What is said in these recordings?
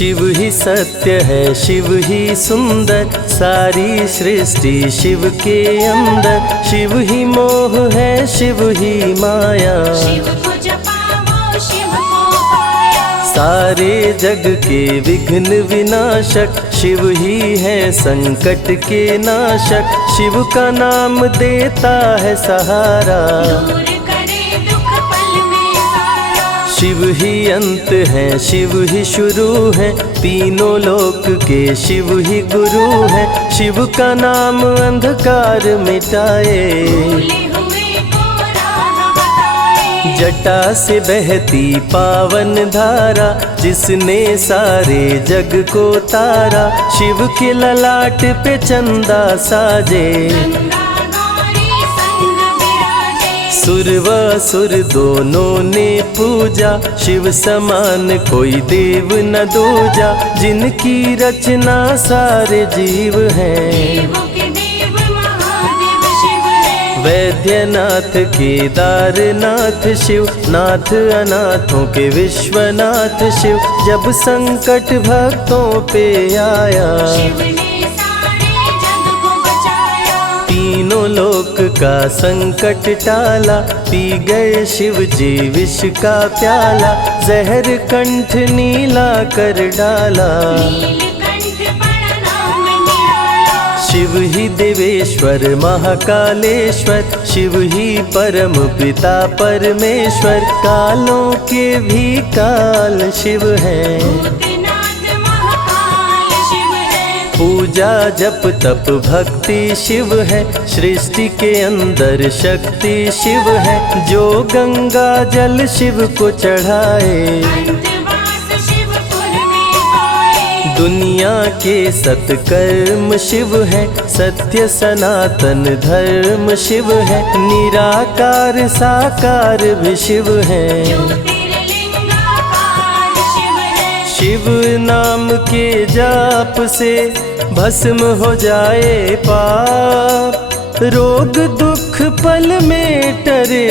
शिव ही सत्य है, शिव ही सुंदर, सारी सृष्टि शिव के अंदर। शिव ही मोह है, शिव ही माया, शिव को जपाओ शिव को पाया। सारे जग के विघ्न विनाशक, शिव ही है संकट के नाशक। शिव का नाम देता है सहारा, दूर करे दुख पल में सारा। शिव ही अंत है, शिव ही शुरू है, तीनों लोक के शिव ही गुरु है। शिव का नाम अंधकार मिटाए, भूले हुए को राह बताए। जटा से बहती पावन धारा, जिसने सारे जग को तारा। शिव के ललाट पे चंदा साजे, गंगा गौरी संग विराजे। सुर व असुर दोनों ने पूजा, शिव समान कोई देव न दूजा। जिनकी रचना सारे जीव हैं, देवों के देव महादेव शिव है। वैद्यनाथ केदारनाथ शिव, नाथ अनाथों के विश्वनाथ शिव। जब संकट भक्तों पे आया, शिव ने सारे जग को बचाया। तीनों लोक का संकट टाला, पी गए शिव जी विष का प्याला। जहर कंठ नीला कर डाला, नीलकंठ बड़ा नाम निराला। शिव ही देवेश्वर महाकालेश्वर, शिव ही परम पिता परमेश्वर। कालों के भी काल शिव हैं, भूतनाथ महाकाल शिव है। पूजा जप तप भक्ति शिव है, सृष्टि के अंदर शक्ति शिव है। जो गंगा जल शिव को चढ़ाए, अंतवास शिवपुर में पाए। दुनिया के सत्कर्म शिव है, सत्य सनातन धर्म शिव है। निराकार साकार भी शिव है, ज्योतिर्लिंगाकार शिव है। शिव नाम के जाप से भस्म हो जाए पाप। रोग दुख पल में टरे,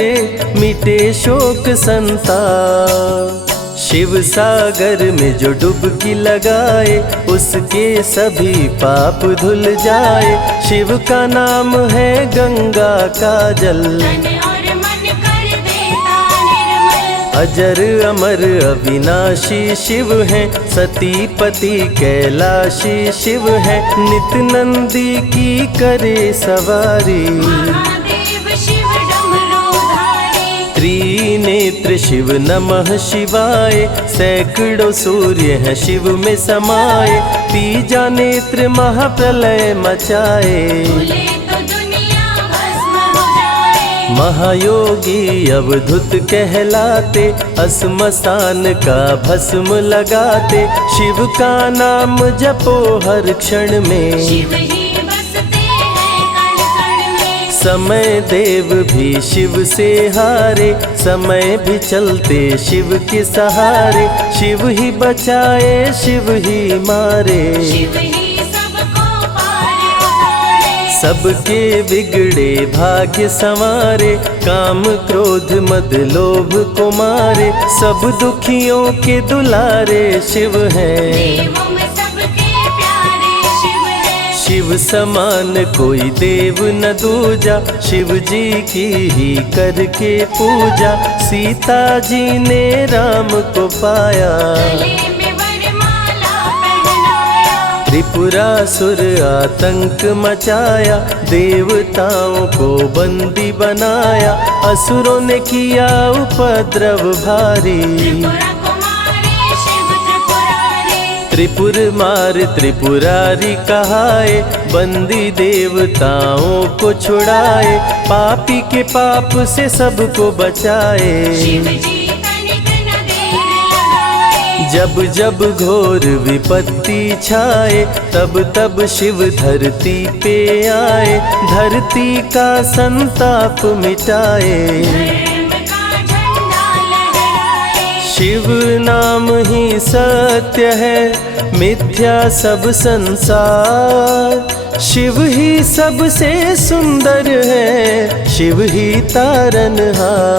मिटे शोक संताप। शिव सागर में जो डुबकी लगाए, उसके सभी पाप धुल जाए। शिव का नाम है गंगा का जल, तन और मन कर देता निर्मल। अजर अमर अविनाशी शिव है, सतीपति कैलाशी शिव है। नित नंदी की करे सवारी, महादेव शिव डमरूधारी। त्रिनेत्र शिव नमः शिवाय। सैकड़ों सूर्य हैं शिव में समाये, तीजा नेत्र महाप्रलय मचाए। खुले तो दुनिया भस्म हो जाए। महायोगी अवधूत कहलाते, अस्मशान का भस्म लगाते। शिव का नाम जपो हर क्षण में, शिव ही बसते हैं कण कण में। समय देव भी शिव से हारे, समय भी चलते शिव के सहारे। शिव ही बचाए, शिव ही मारे, शिव ही सबको पार उतारे। सबके बिगड़े भाग्य संवारे। काम क्रोध मद लोभ को मारे, सब दुखियों के दुलारे शिव हैं। देवों में सबके प्यारे शिव है। शिव समान कोई देव न दूजा, शिव जी की ही करके पूजा। सीता जी ने राम को पाया, गले में वरमाला पहनाया। त्रिपुरासुर आतंक मचाया, देवताओं को बंदी बनाया। असुरों ने किया उपद्रव भारी, त्रिपुरा कुमारी शिव त्रिपुरारी। त्रिपुर मार त्रिपुरारी कहाए, बंदी देवताओं को छुड़ाए। पापी के पाप से सबको बचाए, शिव जी तनिक न देर लगाए। जब जब घोर विपत्ति छाए, तब तब शिव धरती पे आए। धरती का संताप मिटाए, धर्म का झंडा लहराए। शिव नाम ही सत्य है, मिथ्या सब संसार। शिव ही सबसे सुंदर है, शिव ही तारनहार।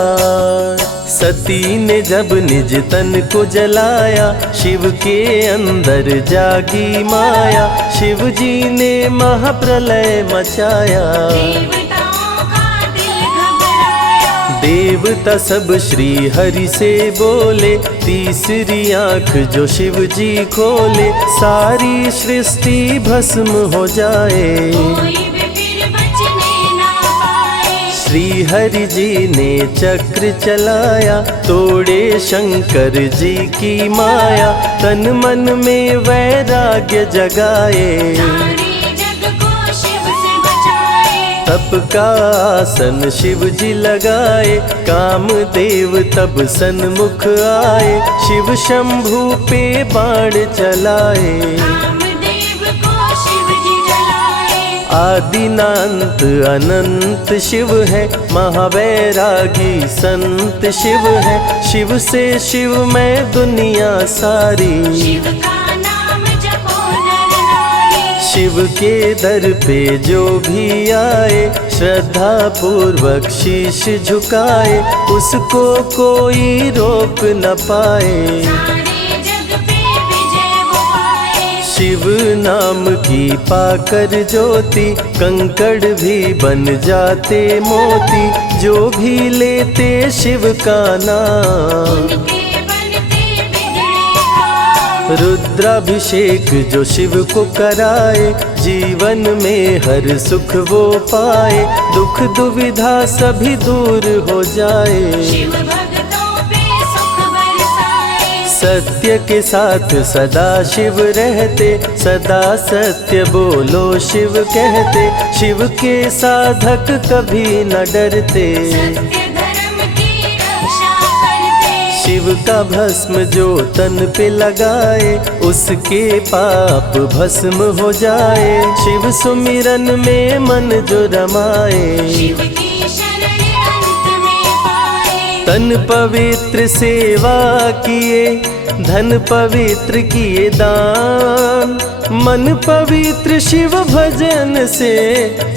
सती ने जब निज तन को जलाया, शिव के अंदर जागी माया, शिव जी ने महाप्रलय मचाया। देवताओं का दिल घबराया, देवता सब श्री हरि से बोले, तीसरी आंख जो शिव जी खोले, सारी सृष्टि भस्म हो जाए। कोई भी फिर बचने ना पाए। श्री हरि जी ने चक्र चलाया, तोड़े शंकर जी की माया, तन मन में वैराग्य जगाए। सारे जग को शिव से बचाए। तप का आसन शिव जी लगाए, कामदेव तब सन्मुख आए, शिव शंभू पे बाण चलाए। कामदेव को शिव जी जलाए। आदिनांत अनंत शिव है, महावैरागी संत शिव है, शिव से शिव में दुनिया सारी। शिव का नाम जपो नर नारी। शिव के दर पे जो भी आए, श्रद्धा पूर्वक शीश झुकाए, उसको कोई रोक न पाए। सारे जग पे विजय वो पाए। शिव नाम की पाकर ज्योति, कंकड़ भी बन जाते मोती, जो भी लेते शिव का नाम। उनके बनते बिगड़े काम। रुद्राभिषेक जो शिव को कराए, जीवन में हर सुख वो पाए, दुख दुविधा सभी दूर हो जाए। शिव भक्तों पे सुख बरसाए। सत्य के साथ सदा शिव रहते, सदा सत्य बोलो शिव कहते, शिव के साधक कभी न डरते। सत्य धर्म की रक्षा करते। शिव का भस्म जो तन पे लगाए, उसके पाप भस्म हो जाए। शिव सुमिरन में मन जो रमाए, शिव की शरण अंत में पाए। तन पवित्र सेवा किए, धन पवित्र किए दान, मन पवित्र शिव भजन से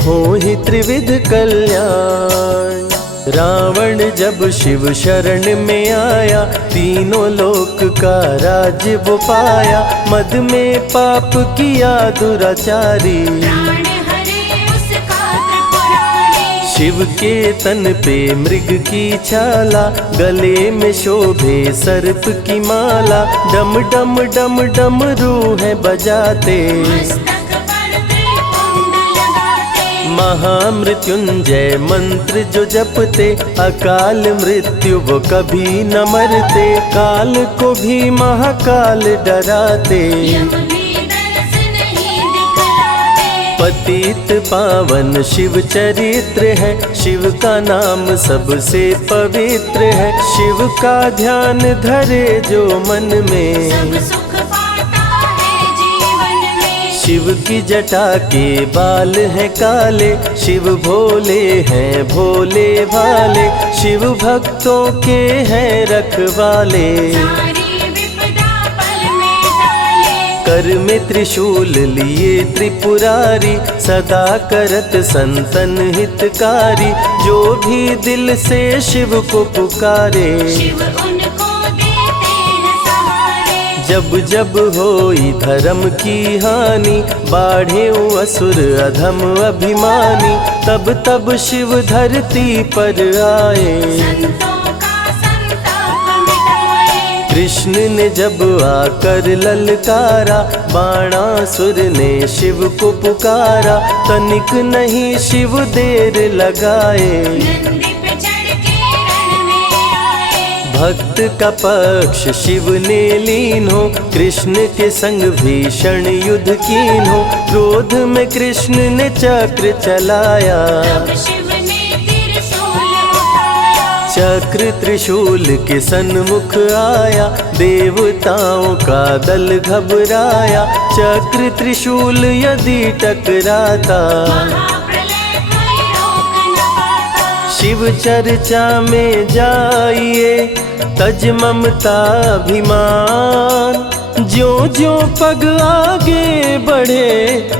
हो ही त्रिविध कल्याण। रावण जब शिव शरण में आया, तीनों लोक का राज्य वो पाया, मद में पाप किया दुराचारी। प्राण हरे उसका त्रिपुरारी। शिव के तन पे मृग की छाला, गले में शोभे सर्प की माला, डम डम डम डम रूहें बजाते। मस्तक पर त्रिपुंड लगाते। महामृत्युंजय मंत्र जो जपते, अकाल मृत्यु वो कभी न मरते, काल को भी महाकाल डराते। यम भी दरस नहीं दिखलाते। पतित पावन शिव चरित्र है, शिव का नाम सबसे पवित्र है, शिव का ध्यान धरे जो मन में, सब सुख पाता है जीवन में। शिव की जटा के बाल हैं काले, शिव भोले हैं भोले भाले, शिव भक्तों के हैं रखवाले। सारी विपदा पल में टाले। कर में त्रिशूल लिए त्रिपुरारी, सदा करत संतन हितकारी, जो भी दिल से शिव को पुकारे। शिव उनको देते हैं सहारे। जब जब होई धर्म की हानि, बाढ़े असुर अधम अभिमानी, तब तब शिव धरती पर आए। संतों का संताप मिटाए। कृष्ण ने जब आकर ललकारा, बाणासुर ने शिव को पुकारा, तनिक नहीं शिव देर लगाए। नंदी पे चढ़ के रण में आए। भक्त का पक्ष शिव ने लीन हो, कृष्ण के संग भीषण युद्ध कीन हो, क्रोध में कृष्ण ने चक्र चलाया। तब शिव ने त्रिशूल उठाया। चक्र त्रिशूल के सन्मुख आया, देवताओं का दल घबराया, चक्र त्रिशूल यदि टकराता, महाप्रलय कोई रोक न पाता। शिव चर्चा में जाइए, तज ममता अभिमान, ज्यों ज्यों पग आगे बढ़े,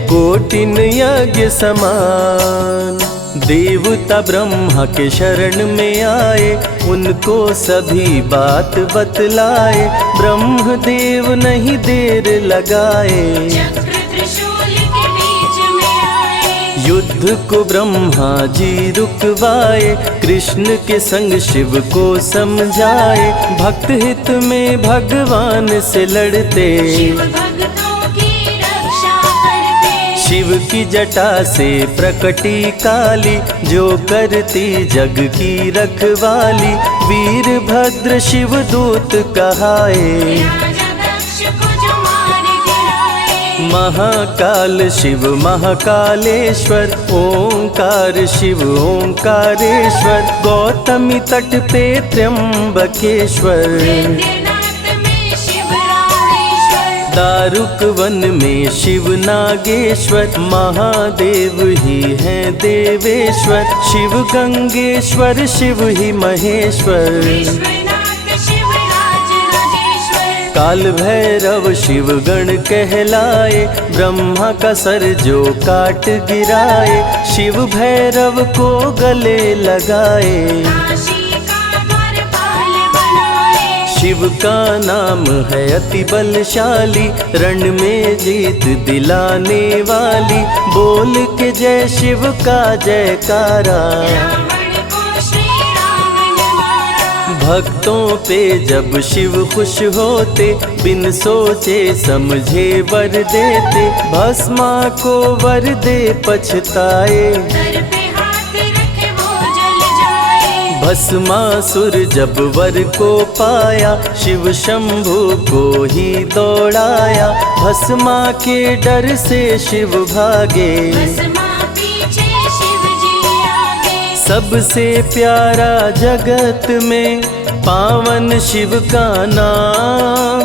कोटिन यज्ञ समान। देवता ब्रह्मा के शरण में आए, उनको सभी बात बतलाए। ब्रह्मदेव नहीं देर लगाए, चक्र त्रिशूल के बीच में आए। युद्ध को ब्रह्मा जी रुकवाए, कृष्ण के संग शिव को समझाए। भक्त हित में भगवान से लड़ते, शिव भक्तों की रक्षा करते। शिव की जटा से प्रकटी काली, जो करती जग की रखवाली। वीरभद्र शिव दूत कहाए, राजा दक्ष को जो मार गिराए। महाकाल शिव महाकालेश्वर, ओंकार शिव ओंकारेश्वर। गौतमी तट पे त्र्यंबकेश्वर, वैद्यनाथ में शिव रामेश्वर। दारुक वन में शिव नागेश्वर। महादेव ही हैं देवेश्वर, शिव गंगेश्वर शिव ही महेश्वर। विश्वनाथ शिव राजेश्वर। काल भैरव शिव गण कहलाए, ब्रह्मा का सर जो काट गिराए। शिव भैरव को गले लगाए, काशी का द्वारपाल बनाए। शिव का नाम है अति बलशाली, रण में जीत दिलाने वाली। बोल के जय शिव का जयकारा, रावण को श्री राम ने मारा। भक्तों पे जब शिव खुश होते, बिन सोचे समझे वर देते। भस्मा को वर दे पछताए, सर पे हाथ रखे वो जल जाए। भस्मासुर जब वर को पाया, शिव शंभु को ही दौड़ाया। भस्मा के डर से शिव भागे, भस्मा पीछे शिव जी आगे। सबसे प्यारा जगत में पावन शिव का नाम।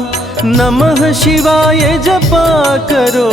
नमः शिवाय जपा करो,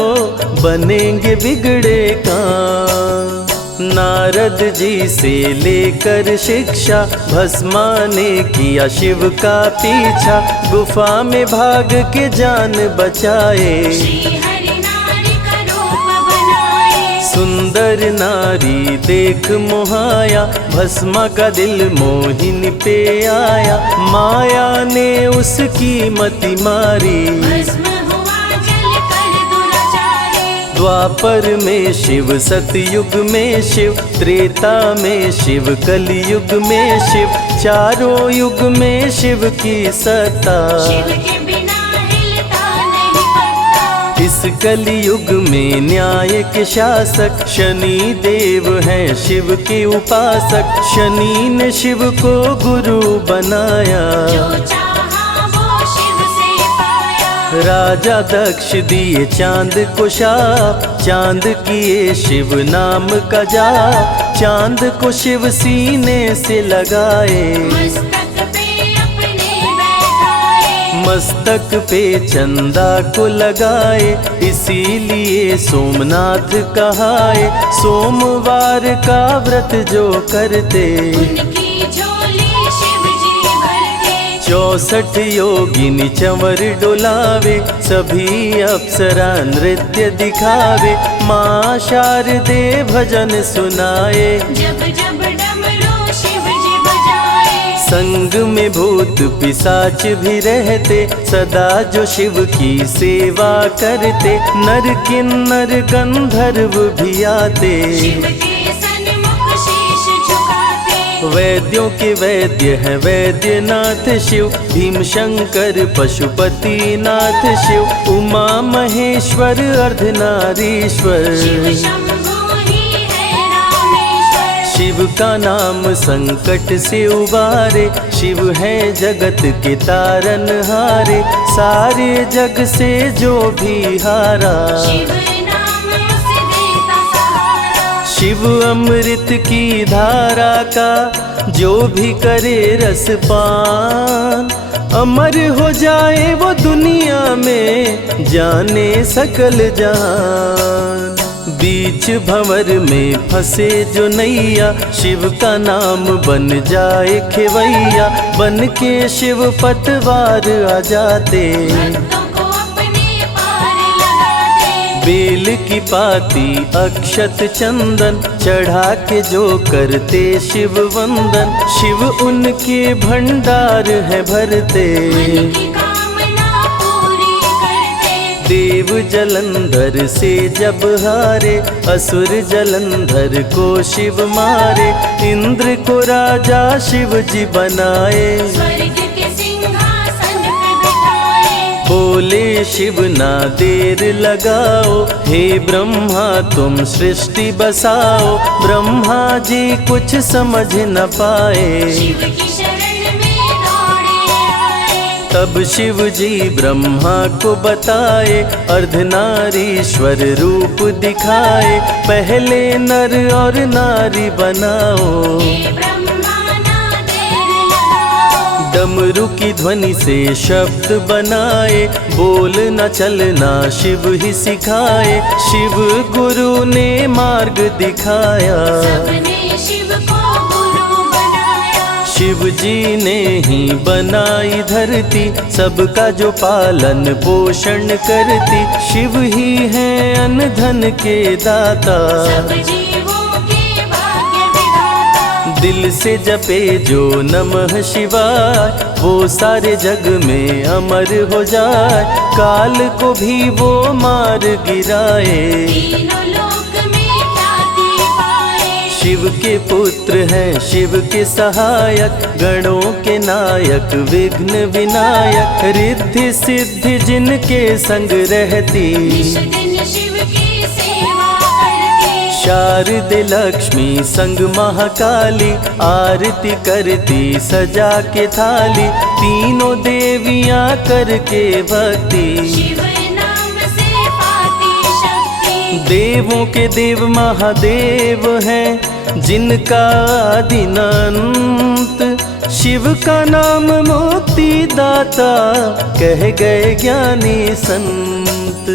बनेंगे बिगड़े काम। नारद जी से लेकर शिक्षा, भस्मा ने किया शिव का पीछा। गुफा में भाग के जान बचाए, श्री हरि नारी का रूप बनाए। सुंदर नारी देख मोहाया, भस्मा का दिल मोहिनी पे आया। माया ने उसकी मति मारी, भस्म हुआ जल कर दुराचारी। द्वापर में शिव सतयुग में शिव, त्रेता में शिव कलयुग में शिव। चारों युग में शिव की सत्ता, शिव के बिना हिलता नहीं पत्ता। इस कलयुग में न्याय के शासक, शनि देव हैं शिव के उपासक। शनि ने शिव को गुरु बनाया, जो चाहा वो शिव से पाया। राजा दक्ष दिए चांद को शाप, चांद किए शिव नाम का जाप। चांद को शिव सीने से लगाए, मस्तक पे अपने बैठाए। मस्तक पे चंदा को लगाए। इसीलिए सोमनाथ कहाए, सोमवार का व्रत जो करते। उनकी झोली शिव जी भरते। 64 योगिनी चंवर डुलावे, सभी अप्सरा नृत्य दिखावे। माँ शारदे भजन सुनाए, जब जब डमरू शिव जी बजाए। संग में भूत पिशाच भी रहते, सदा जो शिव की सेवा करते। नर किन्नर गंधर्व भी आते, शिव के सन्मुख शीश झुकाते। वैद्यों के वैद्य हैं वैद्यनाथ शिव। भीम शंकर पशुपति नाथ शिव। उमा महेश्वर अर्धनारीश्वर, शिव शंभु ही है रामेश्वर। शिव का नाम संकट से उबारे। शिव है जगत के तारनहारे, सारे जग से जो भी हारा। शिव नाम उसे देता सहारा। शिव अमृत की धारा का जो भी करे रसपान, अमर हो जाए वो दुनिया में जाने सकल जहान। बीच भंवर में फंसे जो नैया, शिव का नाम बन जाए खेवैया। बन के शिव पतवार आ जाते, भक्तों को अपने पार लगाते। बेल की पाती अक्षत चंदन चढ़ा के जो करते शिव वंदन, शिव उनके भंडार है भरते। मन की कामना पूरी करते। देव जलंधर से जब हारे, असुर जलंधर को शिव मारे। इंद्र को राजा शिव जी बनाए, स्वर्ग के सिंहासन पे बिठाए। बोले शिव ना देर लगाओ, हे ब्रह्मा तुम सृष्टि बसाओ। ब्रह्मा जी कुछ समझ न पाए, शिव की शरण में दौड़े आए। तब शिव जी ब्रह्मा को बताए, अर्धनारीश्वर रूप दिखाए। पहले नर और नारी बनाओ, हे ब्रह्मा ना देर लगाओ। डमरू की ध्वनि से शब्द बनाए, बोलना चलना शिव ही सिखाए। शिव गुरु ने मार्ग दिखाया, सबने शिव को गुरु बनाया। शिव जी ने ही बनाई धरती, सबका जो पालन पोषण करती। शिव ही है अन्न धन के दाता, सब जीवों के भाग्य विधाता। दिल से जपे जो नमः शिवाय, वो सारे जग में अमर हो जाए। काल को भी वो मार गिराए, तीनों लोक में ख्याति पाए। शिव के पुत्र हैं शिव के सहायक, गणों के नायक विघ्न विनायक। रिद्धि सिद्धि जिनके संग रहती, निश दिन शिव की सेवा करते। शारदे लक्ष्मी संग महाकाली, आरती करती सजा के थाली। तीनों देवियां करके भक्ति, शिव नाम से पाती शक्ति। देवों के देव महादेव हैं, जिनका आदि अनंत। शिव का नाम मुक्ति दाता, कह गए ज्ञानी संत।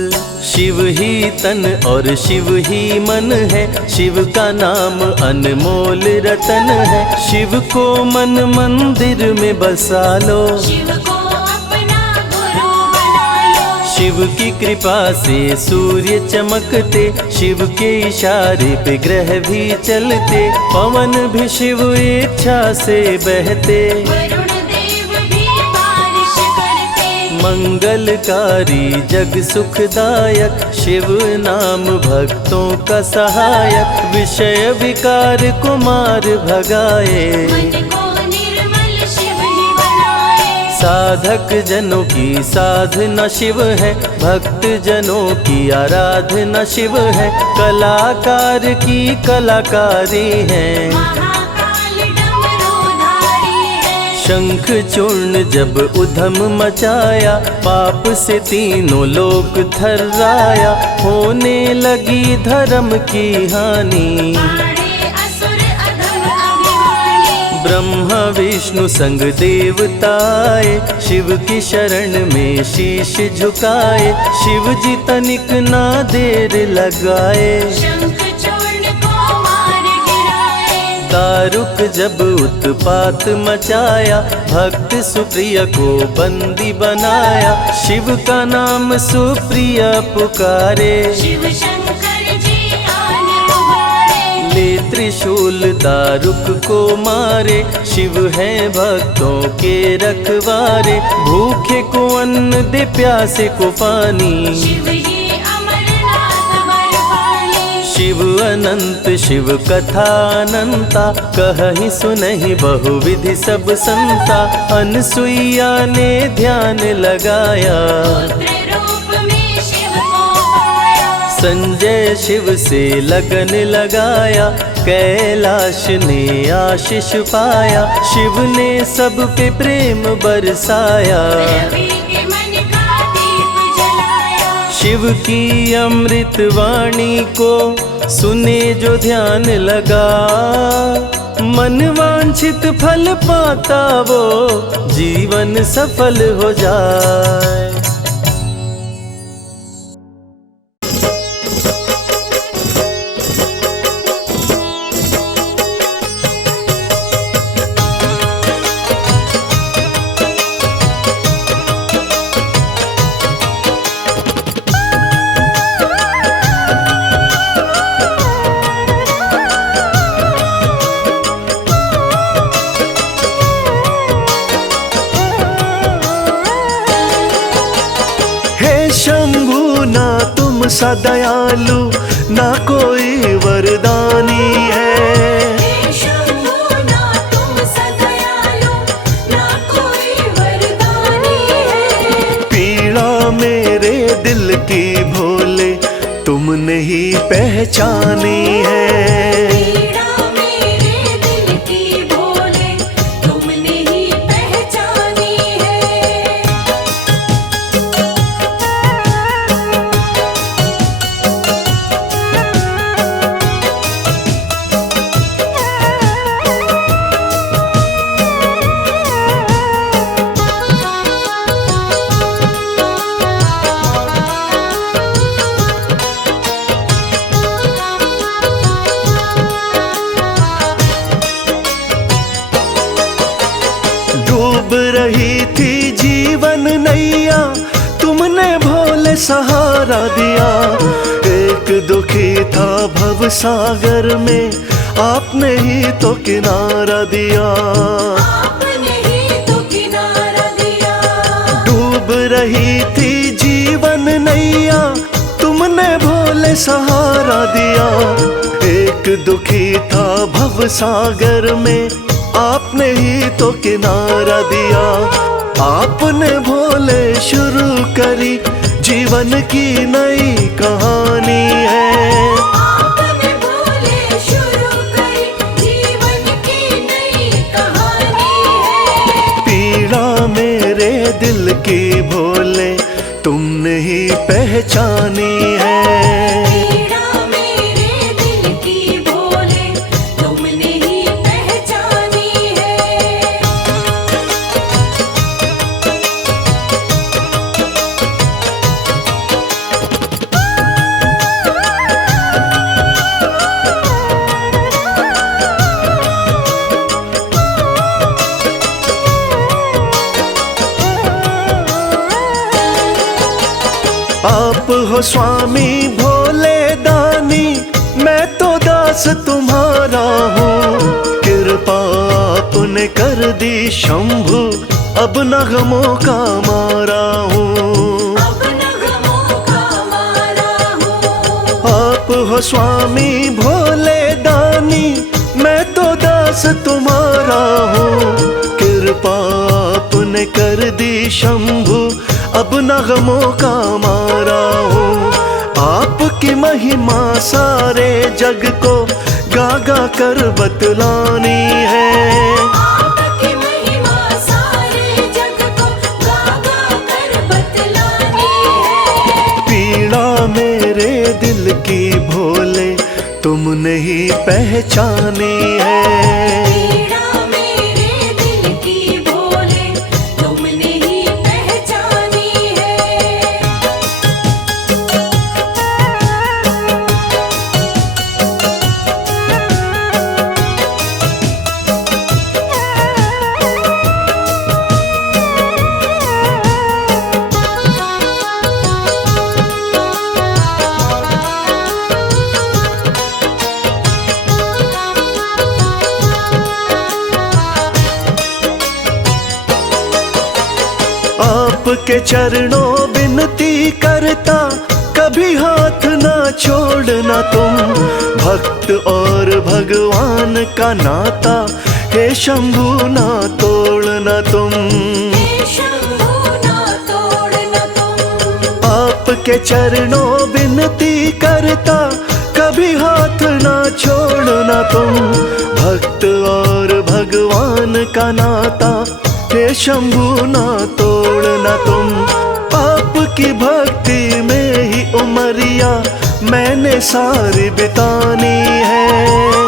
शिव ही तन और शिव ही मन है, शिव का नाम अनमोल रतन है। शिव को मन मंदिर में बसा लो, शिव को अपना गुरु बना लो। शिव की कृपा से सूर्य चमकते, शिव के इशारे पे ग्रह भी चलते। पवन भी शिव इच्छा से बहते, वरुण देव भी बारिश करते। मंगलकारी जग सुखदायक, शिव नाम भक्तों का सहायक। विषय विकार को मार भगाए, मन को निर्मल शिव ही बनाए। साधक जनों की साधना शिव है, भक्त जनों की आराधना शिव है। कलाकार की कलाकारी है, महाकाल डमरूधारी है। शंख चूर्ण जब उधम मचाया, पाप से तीनों लोक थर्राया। होने लगी धर्म की हानि, बाड़े असुर अधम अभिमानी। ब्रह्मा विष्णु संग देवताए, शिव की शरण में शीश झुकाए। शिव जी तनिक ना देर लगाए, शंख चूर्ण को मार गिराए। दारुक जब उत्पात मचाया, भक्त सुप्रिय को बंदी बनाया। शिव का नाम सुप्रिय पुकारे, शिव शंकर जी आन उबारे। ले त्रिशूल दारुक को मारे। शिव है भक्तों के रखवारे, भूखे को अन्न दे प्यासे को पानी। शिव ही अमरनाथ बरपाली। शिव अनंत शिव कथा अनंता, कहीं सुनहि बहुविधि सब संता। अनसुईया ने ध्यान लगाया, पुत्र रूप में शिव को पाया। संजय शिव से लगन लगाया। कैलाश ने आशीष पाया, शिव ने सब पे प्रेम बरसाया। रवि के मन का दीप जलाया। शिव की अमृत वाणी को सुने जो ध्यान लगा, मन वांछित फल पाता वो जीवन सफल हो जाए। सा दयालु ना कोई वरदानी है। हे शंभू ना तुम सा दयालु ना कोई वरदानी है। पीड़ा मेरे दिल की भोले तुमने ही पहचानी है। पीड़ा मेरे दिल की भोले तुमने ही पहचानी है। डूब रही थी जीवन नैया तुमने भोले सहारा दिया। एक दुखी था भव सागर में आपने ही तो किनारा दिया। आपने ही तो किनारा दिया। डूब रही थी जीवन नैया तुमने भोले सहारा दिया। एक दुखी था भव सागर में आपने ही तो किनारा दिया। आपने भोले शुरू करी जीवन की नई कहानी है। आपने भोले शुरू करी जीवन की नई कहानी है। पीड़ा मेरे दिल की भोले तुमने ही पहचानी है। पीड़ा मेरे दिल की भोले तुमने ही पहचानी है। आप हो स्वामी भोले दानी मैं तो दास तुम्हारा हूँ। कृपा आपने कर दी शंभु अब न गमों का मारा हूँ। अब नगमों का मारा हूँ। आप हो स्वामी भोले दानी मैं तो दास तुम्हारा हूँ। कृपा आपने कर दी शंभु अब न गमों का मारा हूँ। आपकी महिमा सारे जग को गा गा कर बतलानी है। आपकी महिमा सारे जग को गा गा कर बतलानी है। पीड़ा मेरे दिल की भोले तुमने ही पहचानी है। पीड़ा मेरे दिल की भोले तुमने ही पहचानी है। आपके चरणों विनती करता कभी हाथ ना छोड़ना तुम। भक्त और भगवान का नाता हे शंभु ना तोड़ना तुम। हे शंभू ना तोड़ना तुम। आपके चरणों विनती करता कभी हाथ ना छोड़ना तुम। भक्त और भगवान का नाता हे शंभु ना तोड़ना तुम। आपकी भक्ति में ही उमरिया मैंने सारी बितानी है।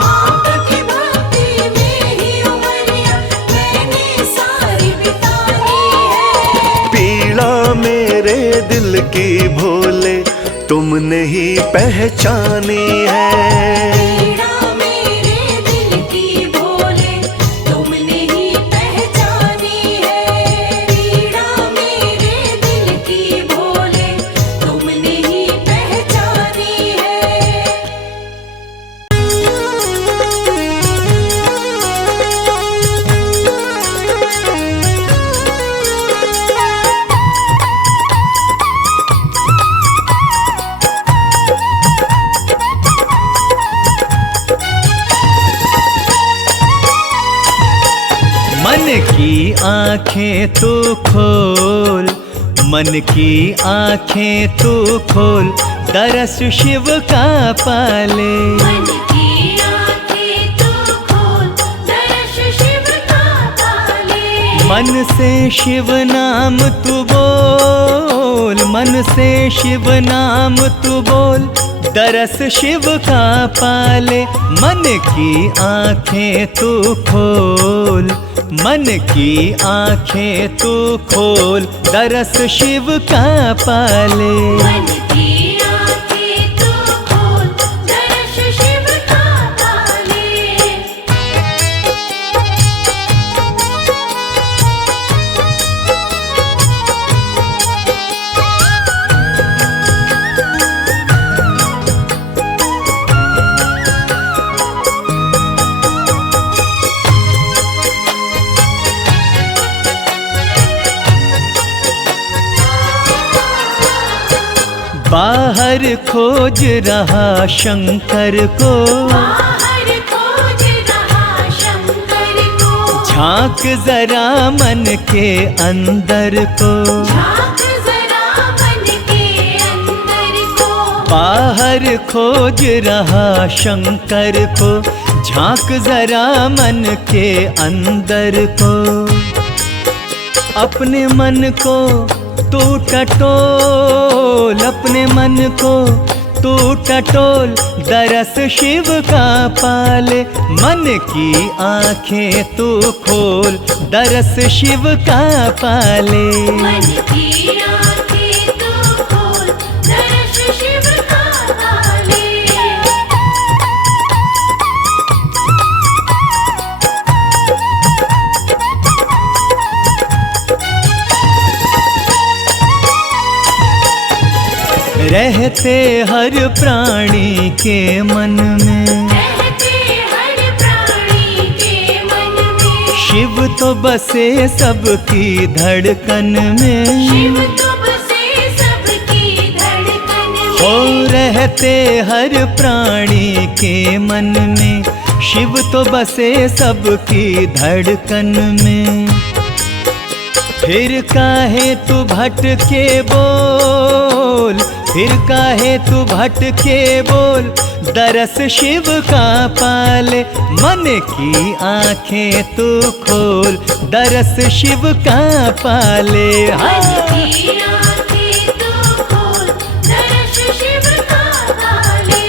आपकी भक्ति में ही उमरिया मैंने सारी बितानी है। पीड़ा मेरे दिल की भोले तुमने ही पहचानी है। पीड़ा मेरे दिल की भोले तुमने ही पहचानी है। पीड़ा मेरे दिल की भोले तुमने ही पहचानी है। आंखें तू खोल, मन की आंखें तू खोल, दरस शिव का पाले। मन की आँखें तू खोल, दर्श शिव का पाले। मन से शिव नाम तू बोल, मन से शिव नाम तू बोल, दरस शिव का पाले। मन की आंखें तू खोल, मन की आंखें तू खोल, दरस शिव का पाले। मन की आँखें तू खोल, दर्श शिव का पाले। बाहर खोज रहा शंकर को, बाहर खोज रहा शंकर को, झांक जरा मन के अंदर को। झांक जरा मन के अंदर को। बाहर खोज रहा शंकर को, झांक जरा मन के अंदर को। अपने मन को तू टटोल, अपने मन को तू टटोल, दरस शिव का पाले। मन की आंखें तू खोल, दरस शिव का पाले। मन की आँखें तू खोल, दर्श शिव का पाले। रहते हर प्राणी के मन में, रहते हर प्राणी के मन में, शिव तो बसे सबकी धड़कन में। शिव तो बसे सबकी धड़कन में। हो रहते हर प्राणी के मन में, शिव तो बसे सबकी धड़कन में। फिर काहे तू भटके बोल, फिर काहे तू भटके बोल, दरस शिव का पाले। मन की आंखें तू खोल, दरस शिव का पाले। मन की आँखें तू खोल, दर्श शिव का पाले।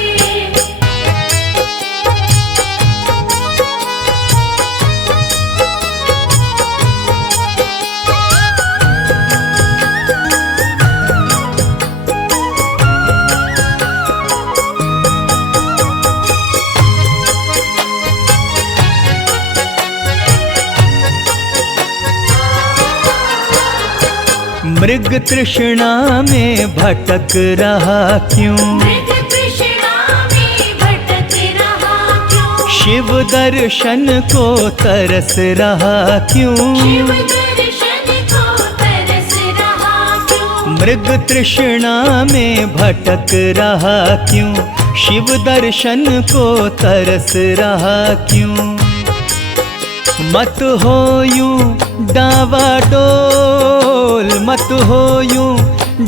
मृग तृष्णा में भटक रहा क्यों, मृग तृष्णा में भटक रहा क्यों। शिव दर्शन को तरस रहा क्यों। शिव दर्शन को तरस रहा क्यों। मृग तृष्णा में भटक रहा क्यों, शिव दर्शन को तरस रहा क्यों। मत हो यूं डावाडोल, मत हो यूं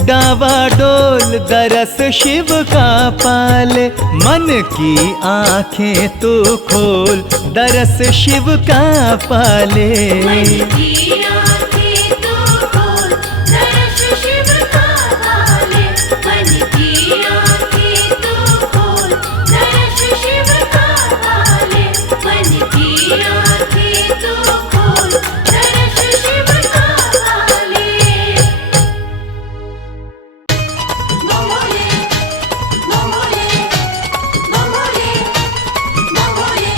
डावाडोल, दरस शिव का पाले। मन की आंखें तू खोल, दरस शिव का पाले। मन की आँखें तू खोल, दर्श शिव का पाले। मन की आँखें तू खोल, दर्श शिव का पाले। मन की आँखें तू खोल, दर्श शिव का पाले। मंगोले, मंगोले, मंगोले, मंगोले।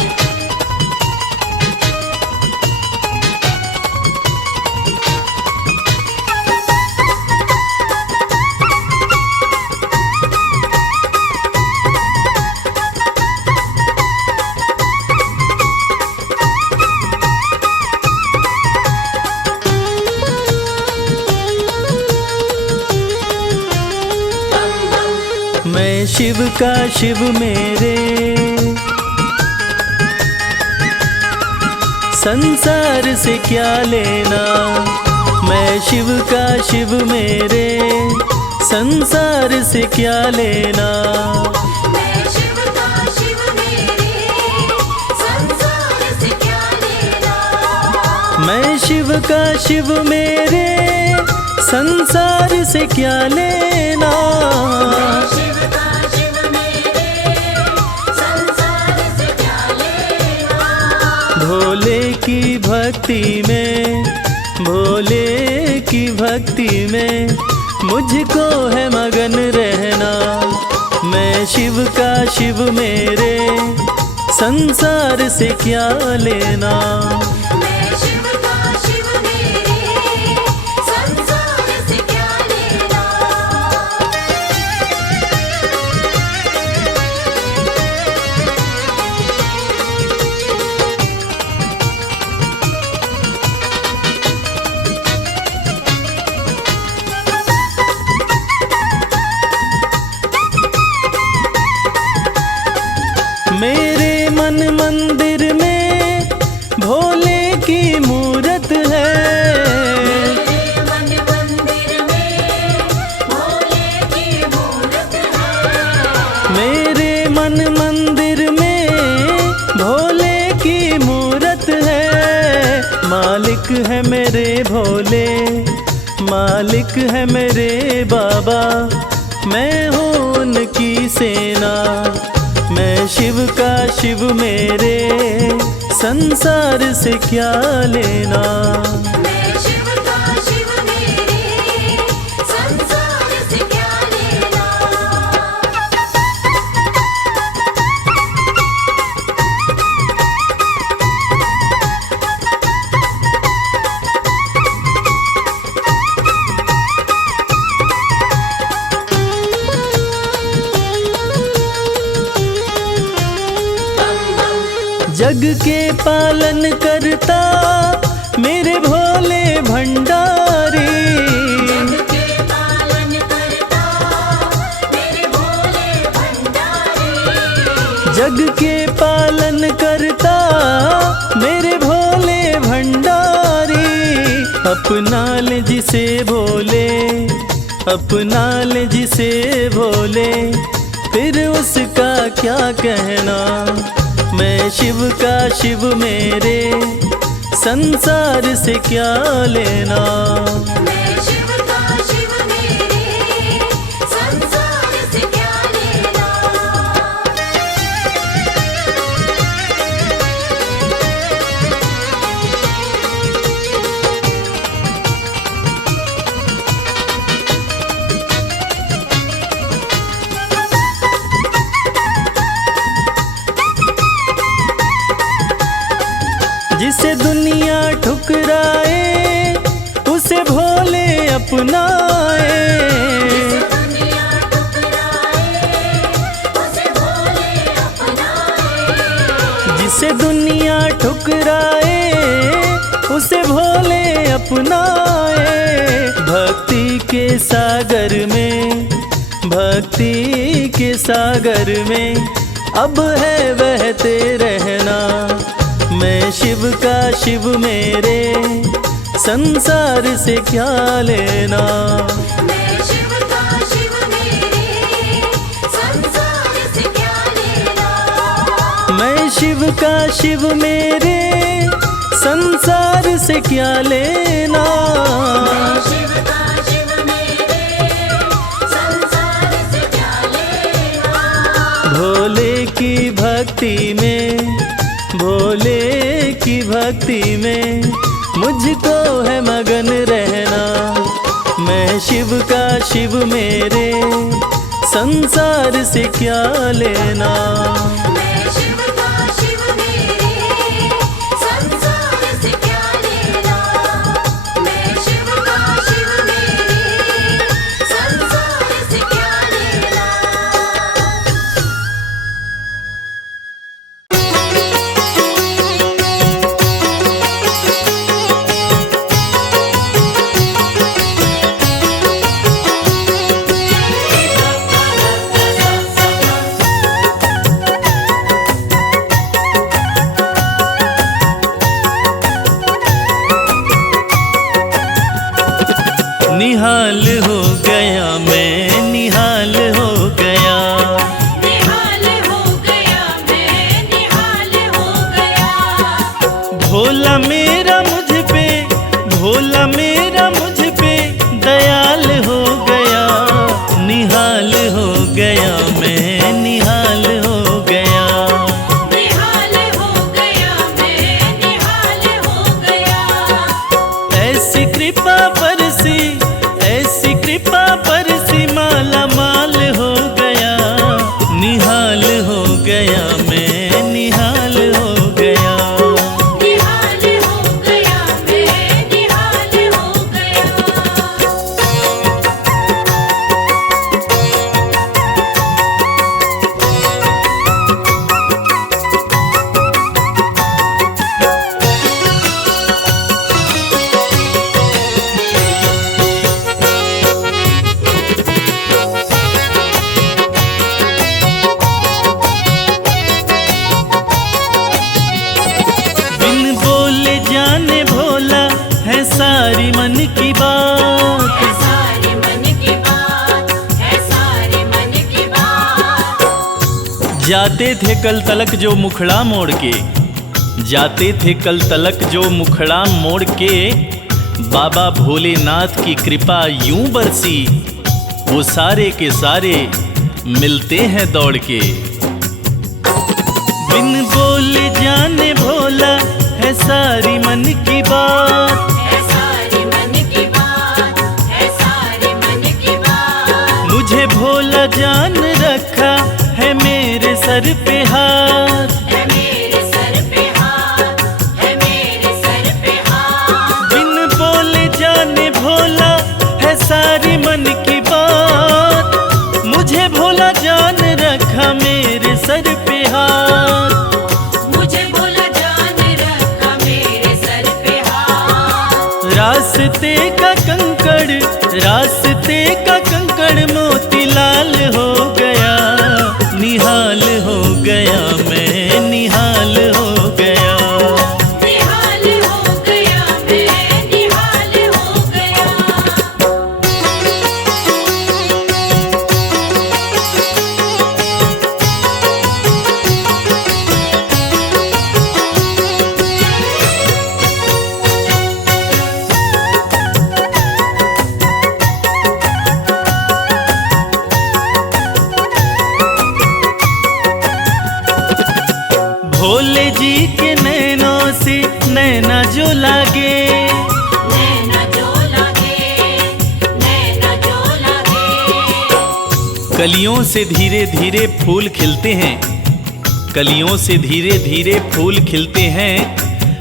मैं शिव का शिव मेरे, संसार से क्या लेना। मैं शिव का शिव मेरे, संसार से क्या लेना। मैं शिव का शिव मेरे, संसार से क्या लेना। मैं शिव का शिव मेरे, संसार से क्या लेना। मैं शिव का शिव मेरे, संसार से क्या लेना। भोले की भक्ति में, भोले की भक्ति में मुझको है मगन रहना। मैं शिव का शिव मेरे, संसार से क्या लेना। मैं शिव का शिव मेरे, संसार से क्या लेना। मेरे मन मंदिर में भोले की मूरत है। मेरे मन मंदिर में भोले की मूरत है। मेरे मन मंदिर में भोले की मूरत है। मालिक है मेरे भोले, मालिक है मेरे बाबा, मैं हूँ उनकी सेना। मैं शिव का शिव मेरे, संसार से क्या लेना। मैं शिव का शिव मेरे, संसार से क्या लेना। जग के पालन करता मेरे भोले भंडारी। जग के पालन करता मेरे भोले भंडारी। जग के पालन करता मेरे भोले भंडारी। अपना ले जिसे भोले, अपना ले जिसे भोले, फिर उसका क्या कहना। मैं शिव का शिव मेरे, संसार से क्या लेना। मैं शिव का शिव मेरे, संसार से क्या लेना। जिसे दुनिया ठुकराए उसे भोले अपनाए। दुनिया ठुकराए उसे भोले अपनाए। जिसे दुनिया ठुकराए उसे भोले अपनाए। भक्ति के सागर में, भक्ति के सागर में अब है बहते रहना। मैं शिव का शिव मेरे, संसार से क्या लेना। मैं शिव का शिव मेरे, संसार से क्या लेना। मैं शिव का शिव मेरे, संसार से क्या लेना। मैं शिव का शिव मेरे, संसार से क्या लेना। भोले की भक्ति में, भोले की भक्ति में मुझको है मगन रहना। मैं शिव का शिव मेरे, संसार से क्या लेना। मैं शिव का शिव मेरे, संसार से क्या लेना। मैं शिव का शिव मेरे, संसार से क्या लेना। निहाल हो गया मैं, निहाल हो गया। निहाल हो गया मैं, निहाल हो गया। भोला मेरा मुझ पे, भोला मेरा मुझ पे दयाल हो गया। निहाल हो गया मैं, निहाल हो गया। निहाल हो गया मैं, निहाल हो गया। ऐसी कृपा बरसी, ऐसी कृपा बरसी, माला माल हो गया। निहाल हो गया मैं, निहाल हो गया। निहाल हो गया मैं, निहाल हो गया। बिन बोले जाने भोला है सारी मन की बात। है सारी मन की बात, है सारी मन की बात। जाते थे कल तलक जो मुखड़ा मोड़ के, जाते थे कल तलक जो मुखड़ा मोड़ के, बाबा भोलेनाथ की कृपा यूं बरसी, वो सारे के सारे मिलते हैं दौड़ के। बिन बोले जाने भोला है सारी मन की बात। है सारी मन की बात, है सारी मन की बात। मुझे भोला जान रखा है मेरे सर पे हाथ। है मेरे सर पे हाथ, है मेरे सर पे हाथ। बिन बोले जाने भोला है सारी मन की बात। मुझे भोला जान रखा मेरे सर पे हाथ। मुझे भोला जान रखा मेरे सर पे हाथ। रास्ते का कंकड़, रास्ते का कंकड़ मोती लाल हो गया। निहाल हो गया मैं, निहाल हो गया। निहाल हो गया मैं, निहाल हो गया। भोले जी के नैनों से नैना जो लागे, नैना जो लागे, नैना जो लागे। कलियों से धीरे धीरे फूल खिलते हैं, कलियों से धीरे धीरे फूल खिलते हैं।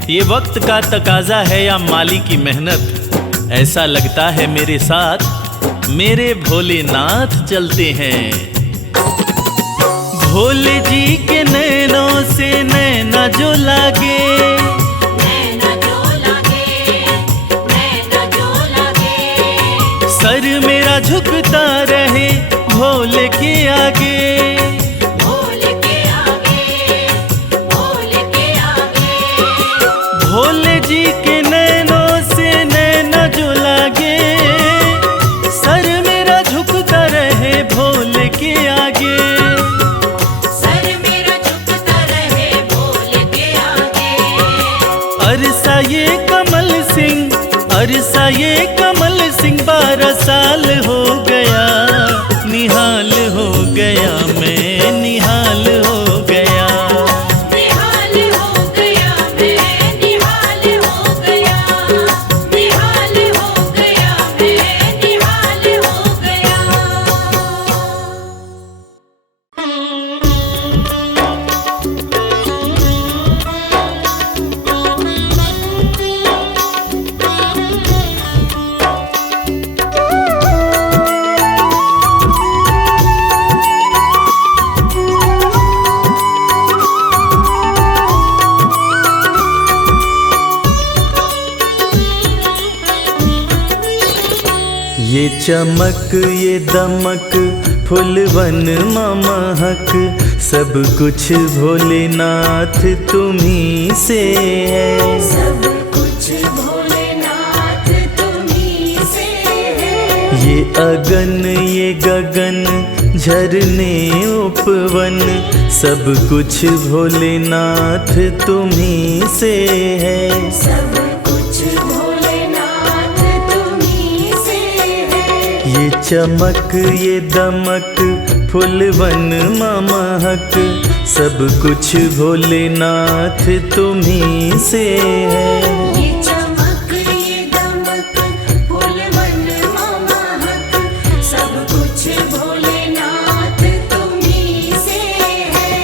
ये वक्त का तकाजा है या माली की मेहनत, ऐसा लगता है मेरे साथ मेरे भोलेनाथ चलते हैं। भोले जी के नैनों से नैना जो लागे, नैना जो लागे, नैना जो लागे। सर मेरा झुकता रहे भोले के आगे। भोले के आगे, भोले के आगे। भोले जी के नैनों से नैना जो लागे, सर मेरा झुकता रहे भोले के आगे। सर मेरा झुकता रहे भोले के आगे। अरसा ये कमल सिंह, अरसा ये कमल सिंह 12 साल हो गया। निहाल हो गया मैं, निहाल हो गया। निहाल हो गया मैं, निहाल हो गया। निहाल हो गया मैं, निहाल हो गया। ये चमक ये दमक फुलवन महक, सब कुछ भोलेनाथ तुम्ही से है। सब कुछ भोलेनाथ तुम्ही से है। ये अगन ये गगन झरने उपवन सब कुछ भोलेनाथ तुम्हीं से है। सब कुछ भोलेनाथ तुम्हीं से है। ये चमक ये दमक फुलवन महक सब कुछ भोलेनाथ तुम्हीं से है। ये चमक ये दमक फूलवन महक सब कुछ भोलेनाथ तुम्हीं से है।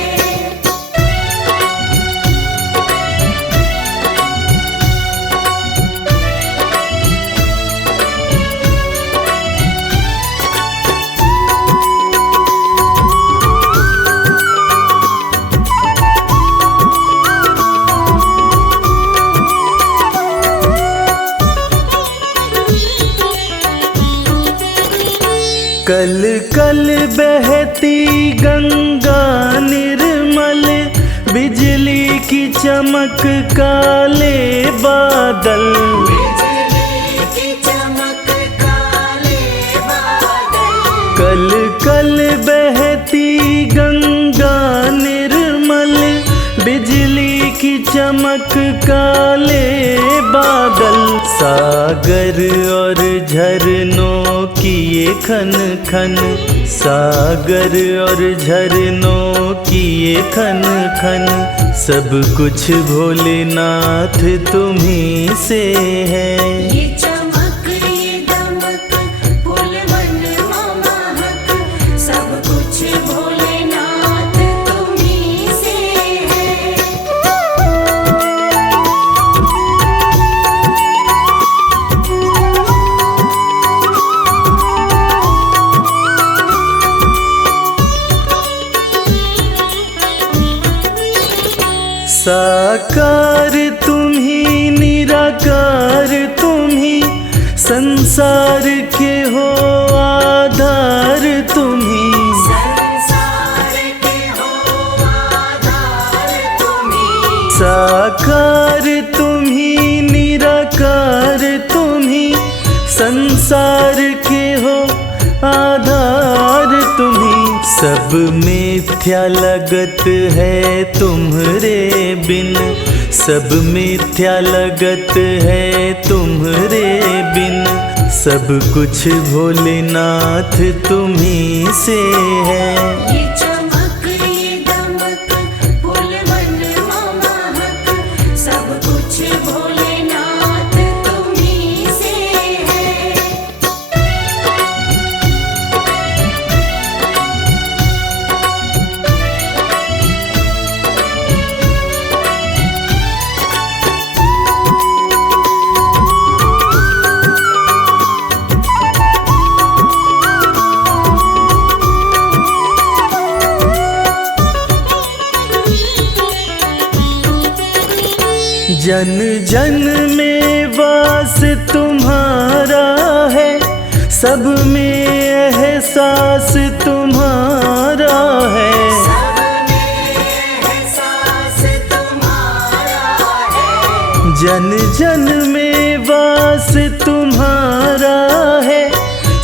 कल कल बहती गंगा निर्मल बिजली की चमक काले बादल। बिजली की चमक काले बादल। कल कल बहती गंगा निर्मल बिजली की चमक काले बादल। सागर और झरनों की ये खन खन सागर और झरनों की ये खन खन सब कुछ भोलेनाथ तुम्हीं से है। ये चमक ये दमक फूलवन महक सब कुछ भोलेनाथ तुम्हीं से है। साकार तुम्हीं निराकार तुम्हीं संसार के हो आधार तुम्हीं। संसार के हो आधार तुम्हीं। साकार तुम्हीं निराकार तुम्हीं संसार के हो आधार तुम्हीं। सब मिथ्या लगत है तुम्हरे बिन सब मिथ्या लगत है तुम्हरे बिन सब कुछ भोलेनाथ तुम्हीं से है। ये चमक ये दमक फूलवन महक सब कुछ भोलेनाथ तुम्हीं से है। जन जन में वास तुम्हारा है सब में एहसास तुम्हारा है। सब में एहसास तुम्हारा है। जन जन में वास तुम्हारा है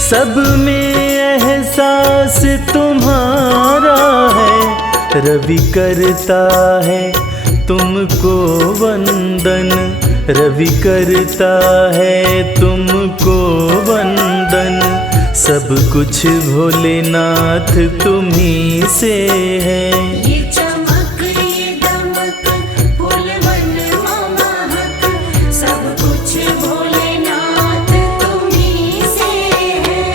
सब में एहसास तुम्हारा है। रवि करता है तुमको वंदन रवि करता है तुमको वंदन सब कुछ भोलेनाथ तुम्हीं से है। ये चमक ये दमक फूलवन महक सब कुछ भोलेनाथ तुम्हीं से है।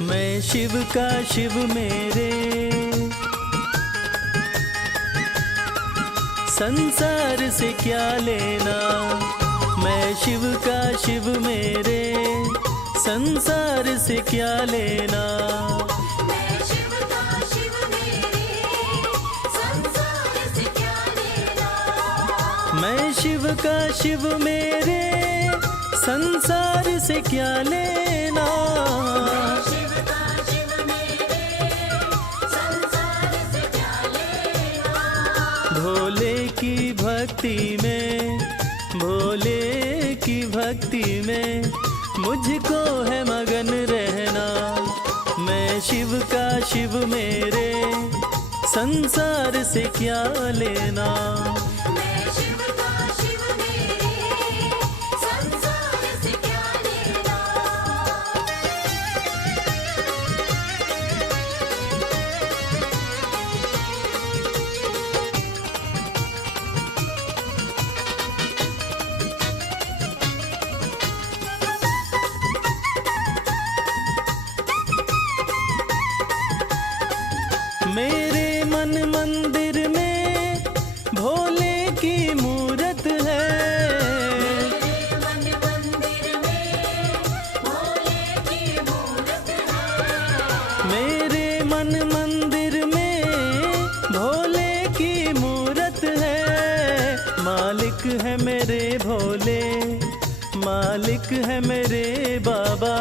मैं शिव का शिव मेरे संसार से क्या लेना मैं शिव का शिव मेरे संसार से क्या लेना। मैं शिव का शिव मेरे संसार से क्या लेना। मैं शिव का शिव मेरे संसार से क्या लेना। शिव का शिव मेरे संसार से क्या लेना। भोले की भक्ति में, भोले की भक्ति में मुझको है मगन रहना। मैं शिव का शिव मेरे संसार से क्या लेना। मैं शिव का शिव मेरे संसार से क्या लेना। मेरे मन मंदिर में भोले की मूरत है। मेरे मन मंदिर में भोले की मूरत है। मेरे मन मंदिर में भोले की मूरत है। मालिक है मेरे भोले, मालिक है मेरे बाबा,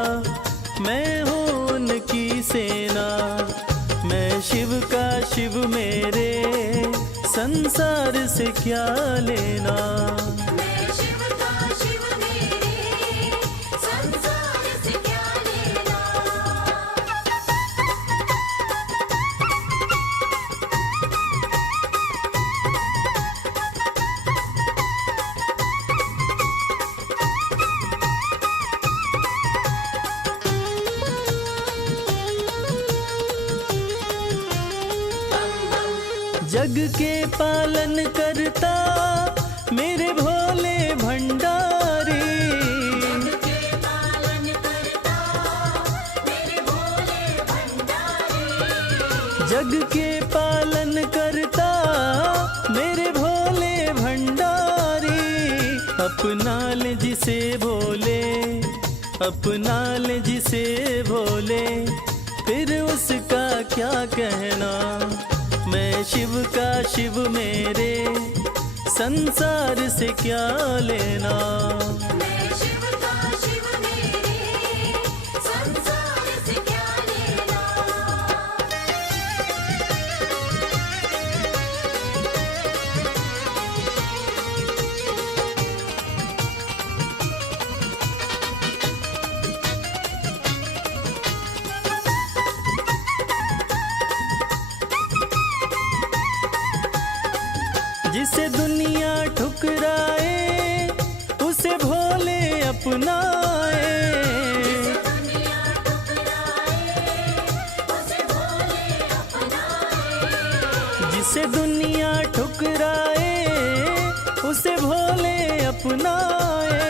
मैं हूँ उनकी सेना। मैं शिव का शिव मेरे संसार से क्या लेना। मैं शिव का शिव मेरे संसार से क्या लेना। जग के पालन करता मेरे भोले भंडारी। के पालन करता मेरे भोले भंडारी। जग के पालन करता मेरे भोले भंडारी। अपना ले जिसे भोले, अपना ले जिसे भोले, फिर उसका क्या कहना। मैं शिव का शिव मेरे संसार से क्या लेना। मैं शिव का शिव मेरे संसार से क्या लेना। जिसे दुनिया ठुकराए उसे भोले अपनाए। दुनिया ठुकराए उसे भोले अपनाए। जिसे दुनिया ठुकराए उसे भोले अपनाए।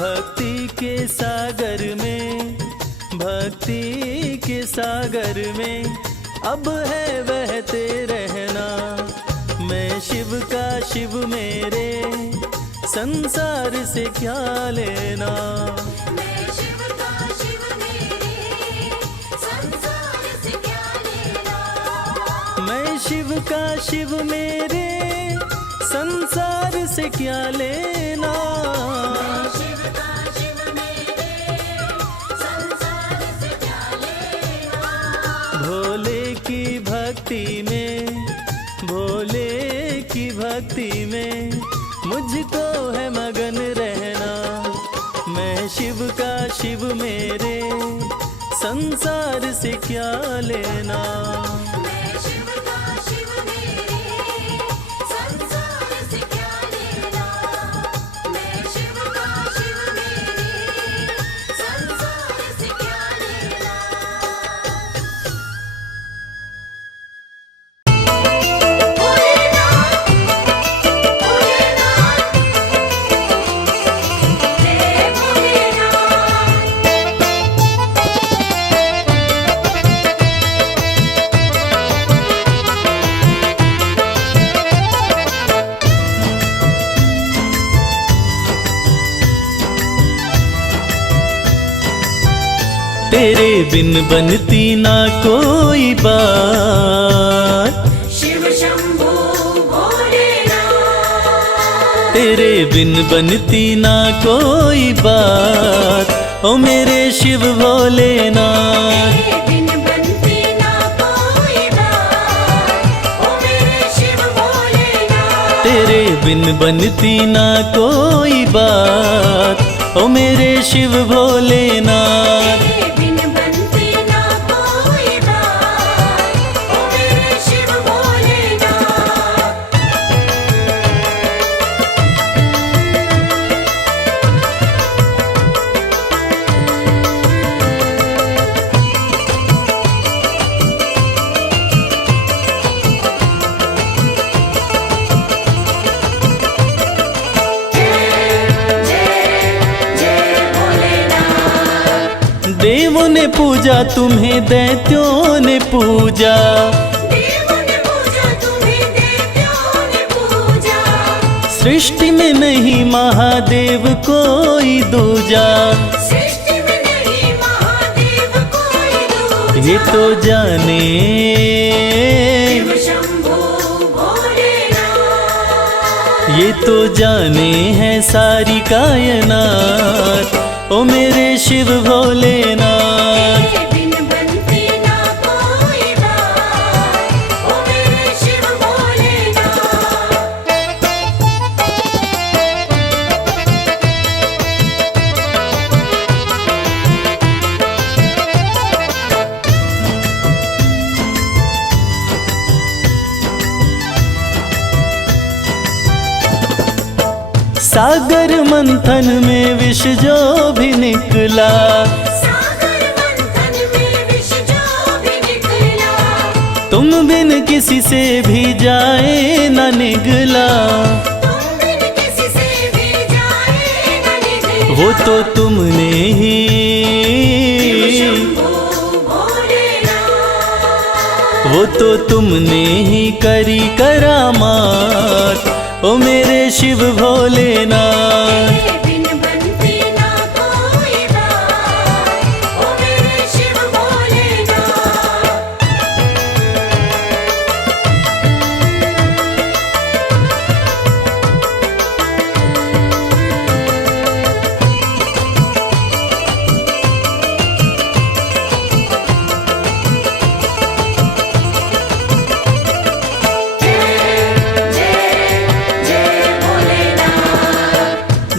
भक्ति के सागर में, भक्ति के सागर में अब है बहते रहना। मैं शिव का शिव मेरे संसार से क्या लेना। मैं शिव का शिव मेरे संसार से क्या लेना। मैं शिव का शिव मेरे संसार से क्या लेना। शिव का शिव मेरे संसार से क्या लेना। भोले की भक्ति में, भोले की भक्ति में मुझको है मगन रहना। मैं शिव का शिव मेरे संसार से क्या लेना। मैं शिव का शिव मेरे संसार से क्या लेना। मैं शिव का शिव मेरे संसार से क्या लेना। भोलेनाथ भोलेनाथ जय भोलेनाथ। तेरे बिन बनती ना कोई बात, शिव शंभो भोलेनाथ। तेरे बिन बनती ना कोई बात, ओ मेरे शिव भोलेनाथ। तेरे बिन बनती ना कोई बात, ओ मेरे शिव भोलेनाथ। तेरे बिन बनती ना कोई बात, ओ मेरे शिव भोलेनाथ। तेरे बिन बनती ना कोई बात, ओ मेरे शिव भोलेनाथ। देवों ने पूजा तुम्हें, दैत्यों ने पूजा, देवों ने पूजा तुम्हें, दैत्यों ने पूजा। सृष्टि में नहीं महादेव कोई दूजा। सृष्टि में नहीं महादेव कोई दूजा। ये तो जाने, शिव शंभो भोलेनाथ। ये तो जाने है सारी कायनात, ओ मेरे शिव भोलेनाथ। तेरे बिन बनती ना कोई बात, ओ मेरे शिव भोलेनाथ। सागर मंथन में विष जो भी निकला, सागर मंथन में विष जो भी निकला। तुम बिन किसी से भी जाए न निगला। तुम बिन किसी से भी जाए न निकला। वो तो तुमने ही, शंभो भोलेनाथ। वो तो तुमने ही करी करामात, ओ मेरे शिव भोलेनाथ। तेरे बिन बनती ना कोई बात, ओ मेरे शिव भोलेनाथ।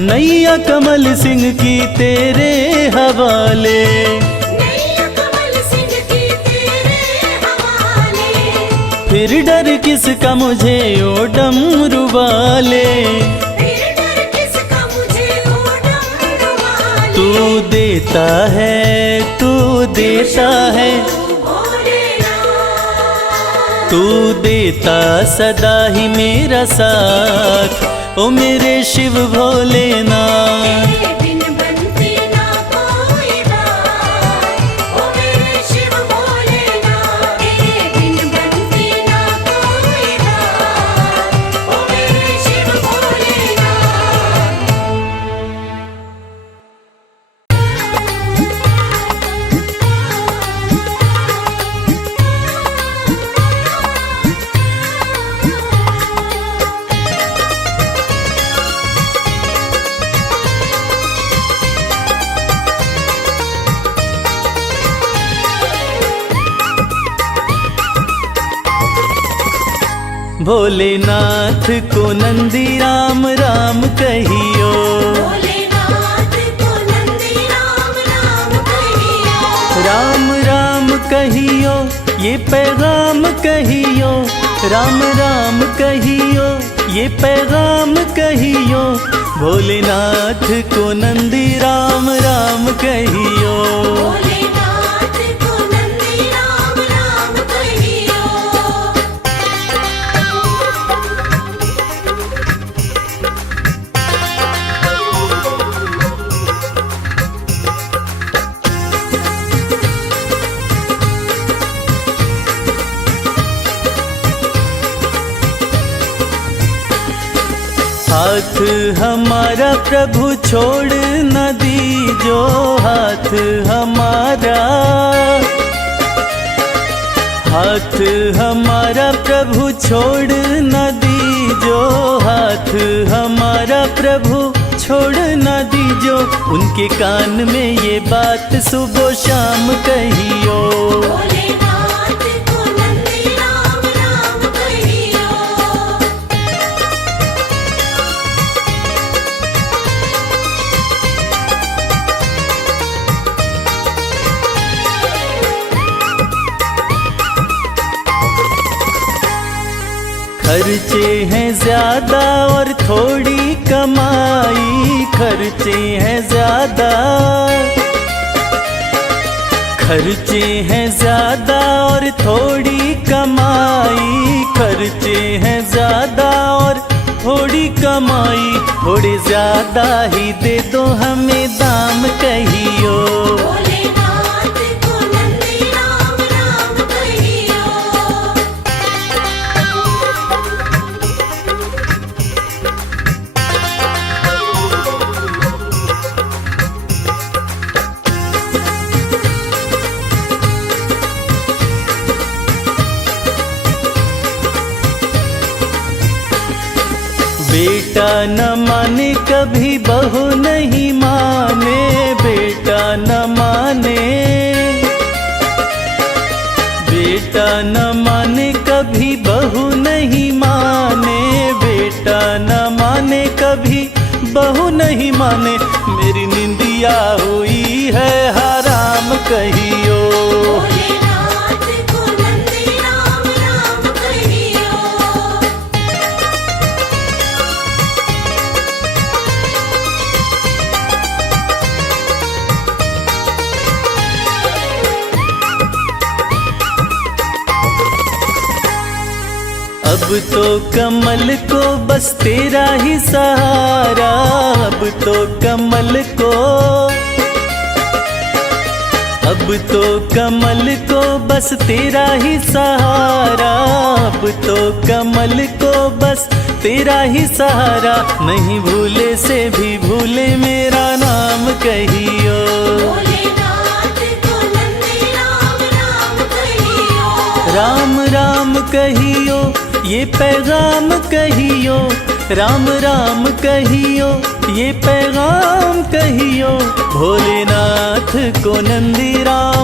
नैया कमल सिंह की तेरे हवाले, नैया कमल सिंह की तेरे हवाले। फिर डर किसका मुझे ओ डमरू वाले। फिर डर किसका मुझे ओ डमरू वाले। तू देता है, तू देता है, भोलेनाथ। तू देता सदा ही मेरा साथ, ओ मेरे शिव भोलेनाथ। तेरे बिन बनती ना कोई बात, ओ मेरे शिव भोलेनाथ। तेरे बिन बनती ना कोई बात, ओ मेरे शिव भोलेनाथ। भोलेनाथ को नंदी राम राम कहियो, भोलेनाथ को नंदी राम राम कहियो। राम राम कहियो, ये पैगाम कहियो। राम राम कहियो, ये पैगाम कहियो। भोलेनाथ को नंदी राम राम कहियो। भोलेनाथ को नंदी राम राम कहियो। हार हाथ हमारा प्रभु छोड़ न दीजो, हाथ हमारा, हाथ हमारा प्रभु छोड़ न दीजो, हाथ हमारा प्रभु छोड़ न दीजो। उनके कान में ये बात सुबह शाम कहियो, भोलेनाथ को नंदी राम राम कहियो। खर्चे हैं ज्यादा और थोड़ी कमाई, खर्चे हैं ज्यादा, खर्चे हैं ज्यादा और थोड़ी कमाई, खर्चे हैं ज्यादा और थोड़ी कमाई। थोड़े ज्यादा ही दे दो हमें दाम कहियो, भोलेनाथ को नंदी राम राम कहियो। बेटा न माने कभी बहू नहीं माने, बेटा न माने, बेटा न माने कभी बहू नहीं माने, बेटा न माने कभी बहू नहीं माने। मेरी निंदिया हुई है हराम कहियो, भोलेनाथ को नंदी राम राम कहियो। अब तो कमल को बस तेरा ही सहारा, अब तो कमल को, अब तो कमल को बस तेरा ही सहारा, अब तो कमल को बस तेरा ही सहारा। नहीं भूले से भी भूले मेरा नाम कहियो, भोलेनाथ को नंदी राम राम कहियो। राम राम कहियो, ये पैगाम कहियो, राम राम कहियो, ये पैगाम कहियो। भोलेनाथ को नंदी राम